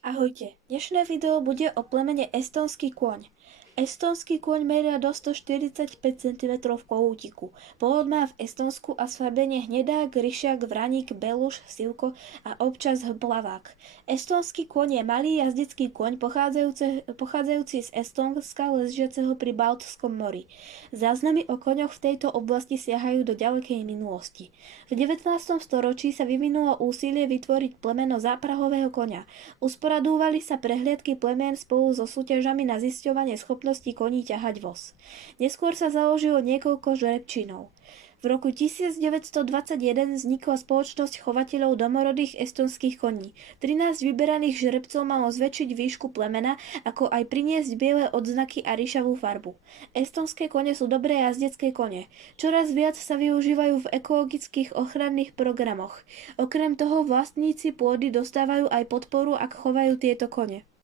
Ahojte, dnešné video bude o plemene estonský kôň. Estonský kôň meria do 145 cm v kohútiku. Pôvod má v Estonsku a sfarbenie hnedák, ryšiak, vraník, beluš, sivko a občas hblavák. Estonský kôň je malý jazdecký kôň pochádzajúci z Estónska ležiaceho pri Baltskom mori. Záznamy o koňoch v tejto oblasti siahajú do ďalekej minulosti. V 19. storočí sa vyvinulo úsilie vytvoriť plemeno záprahového koňa. Usporadúvali sa prehliadky plemien spolu so súťažami na zisťovanie schopností koní ťahať voz. Neskôr sa založilo niekoľko žrebčinov. V roku 1921 vznikla spoločnosť chovateľov domorodých estonských koní. 13 vyberaných žrebcov malo zväčšiť výšku plemena, ako aj priniesť biele odznaky a ryšavú farbu. Estonské kone sú dobré jazdecké kone. Čoraz viac sa využívajú v ekologických ochranných programoch. Okrem toho vlastníci pôdy dostávajú aj podporu, ak chovajú tieto kone.